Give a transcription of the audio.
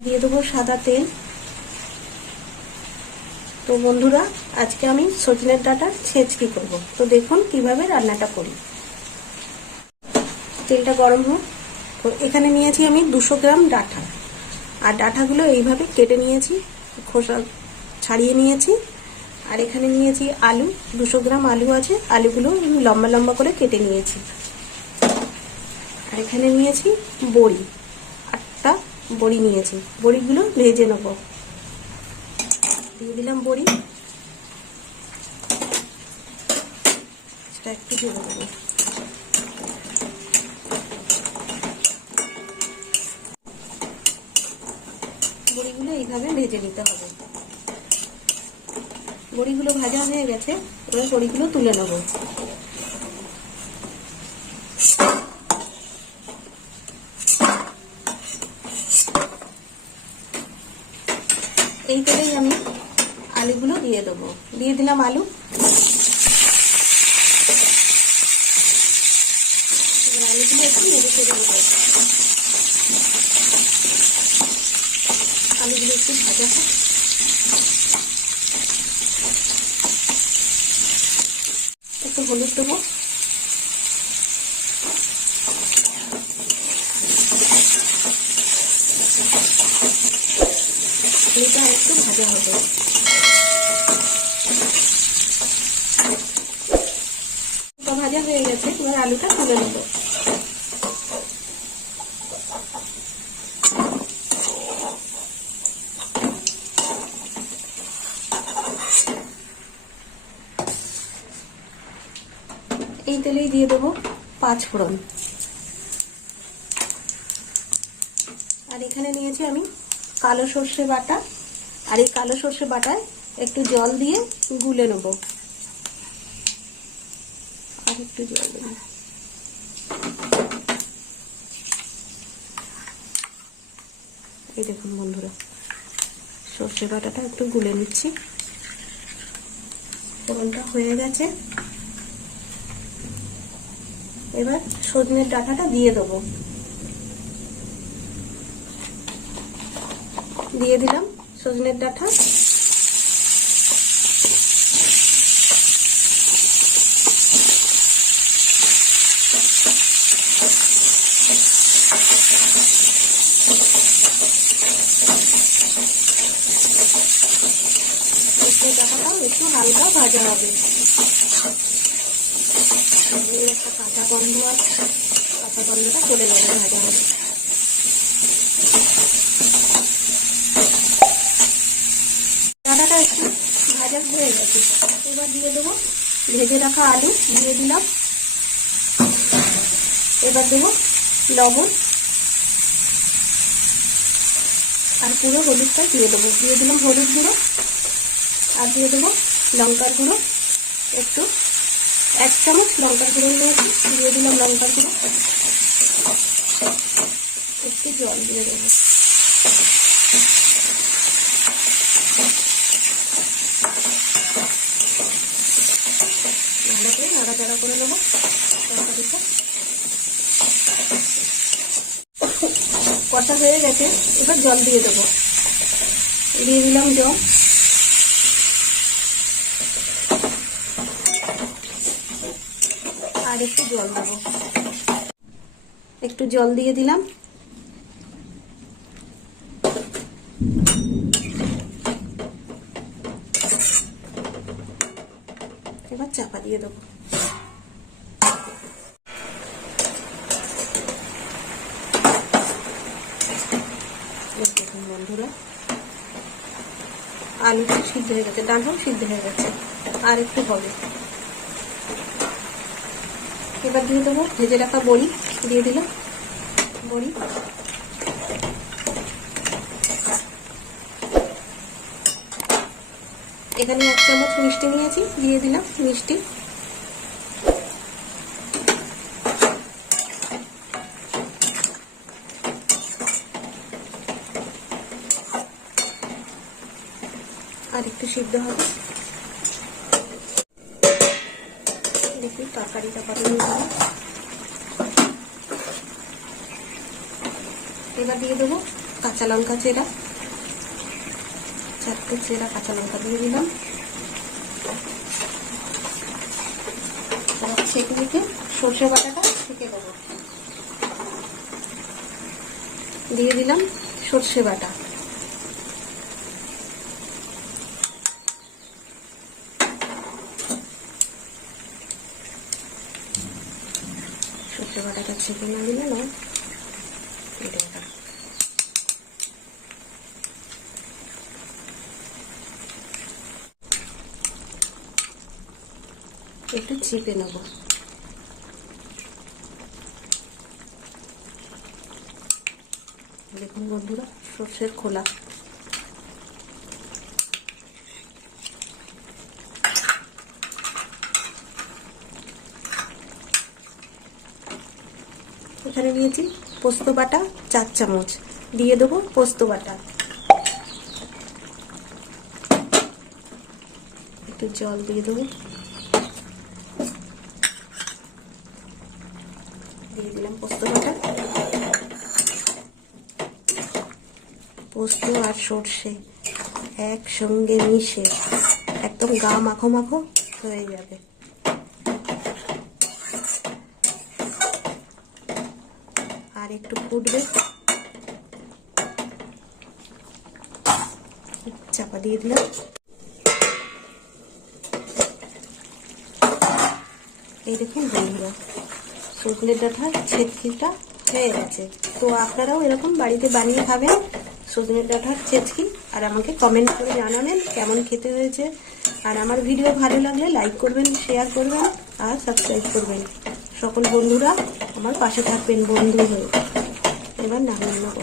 দিয়ে দেবো সাদা তেল। তো বন্ধুরা, আজকে আমি সজনের ডাঁটার ছেঁচকি করব। তো দেখুন কিভাবে রান্নাটা করি। তেলটা গরম হোক। তো এখানে নিয়েছি আমি 200 গ্রাম ডাঁটা, আর ডাঁটাগুলো এইভাবে কেটে নিয়েছি, খোসা ছাড়িয়ে নিয়েছি। আর এখানে নিয়েছি আলু, 200 গ্রাম আলু আছে, আলুগুলো লম্বা লম্বা করে কেটে নিয়েছি। আর এখানে নিয়েছি বড়ি, 8টা বড়ি নিয়েছি। বড়িগুলো ভেজে নেব। দিয়ে দিলাম বড়ি, সেটা একটু ভেজে দেবো। বড়িগুলো এইভাবে ভেজে নিতে হবে। বড়িগুলো ভাজা হয়ে গেছে, এবার বড়িগুলো তুলে নেব। এই তেলেই আমি আলুগুলো দিয়ে দেবো। দিয়ে দিলাম আলু। এবার আলুগুলো একটু নেড়ে চেড়ে দেবো। আলুগুলো একটু ভাজা হোক। একটু হলুদ দেবো। আলুটা একটু ভাজা হবে। ভাজা হয়ে গেছে, এবার আলুটা তুলে নেব। এই তেলেই দিয়ে দেবো 5 ফোড়ন। আর এখানে নিয়েছি আমি কালো সর্ষে বাটা, আর এই কালো সর্ষে বাটায় একটু জল দিয়ে গুলে নেব। আর একটু জল দেব। এই দেখুন বন্ধুরা, সর্ষে বাটাটা একটু গুলে নিচ্ছি। ফোড়নটা হয়ে গেছে, এবার সজনের ডাঁটাটা দিয়ে দেবো। দিয়ে দিলাম সজনের ডাঁটা। ডাঁটাটাও একটু হালকা ভাজা হবে। একটা কাঁচা গন্ধ আছে, কাঁচা গন্ধটা চলে যাবে ভাজা হবে। ডাঁটাটা একটু ভাজা হয়ে গেছে, এবার দিয়ে দেবো ভেজে রাখা আলু। দিয়ে দিলাম। এবার দেবো লবণ, আর পুরো হলুদটা দিয়ে দেবো। দিয়ে দিলাম হলুদ গুঁড়ো, আর দিয়ে দেবো লঙ্কার গুঁড়ো একটু, 1 চামচ লঙ্কার গুঁড়ো নিয়েছি। দিয়ে দিলাম লঙ্কার গুঁড়ো। একটু জল দিয়ে দেবো। ভালো করে নাড়াচাড়া করে নেবো তরকারিটা। কষা হয়ে গেছে, এবার জল দিয়ে দেবো। দিয়ে দিলাম জল। আর একটু জল দেবো। একটু জল দিয়ে দিলাম। এবার চাপা দিয়ে দেবো। দেখুন বন্ধুরা, আলুটা সিদ্ধ হয়ে গেছে, ডাঁটাও সিদ্ধ হয়ে গেছে, আর একটু হবে। এবার দিয়ে দেবো ভেজে রাখা বড়ি। দিয়ে দিলাম বড়ি। এখানে 1 চামচ মিষ্টি নিয়েছি, দিয়ে দিলাম মিষ্টি। আর একটু সিদ্ধ হবে। দেখি তরকারিটা কত নিয়ে যাবে। এবার দিয়ে দেবো কাঁচা লঙ্কা চেরা, 4টে চেরা কাঁচা লঙ্কা দিয়ে দিলাম। ছেঁকে দিকে সর্ষে বাটাটা ছেঁকে দেবো। দিয়ে দিলাম সর্ষে বাটা, সর্ষে বাটাটা ছেঁকে না দিলে না এটা একটু চিপে নেব। দেখুন বন্ধুরা, সর্ষের খোলা। এখানে নিয়েছি পোস্ত বাটা 4 চামচ, দিয়ে দেবো পোস্ত বাটা। একটু জল দিয়ে দেবো, দিয়ে দিলাম পোস্ত বাটা। পোস্ত আর সর্ষে একসঙ্গে মিশে একদম গা মাখো মাখো হয়ে যাবে। আর একটু ফুটবে, চাপা দিয়ে দিলাম। এই দেখুন বন্ধুরা, সজনে ডাঁটার ছেচকিটা হয়ে গেছে। তো আপনারাও এরকম বাড়িতে বানিয়ে খাবেন সজনে ডাঁটার ছেচকি, আর আমাকে কমেন্ট করে জানাবেন কেমন খেতে হয়েছে। আর আমার ভিডিও ভালো লাগলে লাইক করবেন, শেয়ার করবেন আর সাবস্ক্রাইব করবেন। সকল বন্ধুরা আমার পাশে থাকবেন বন্ধু হয়ে। এবার নামিয়ে নেব।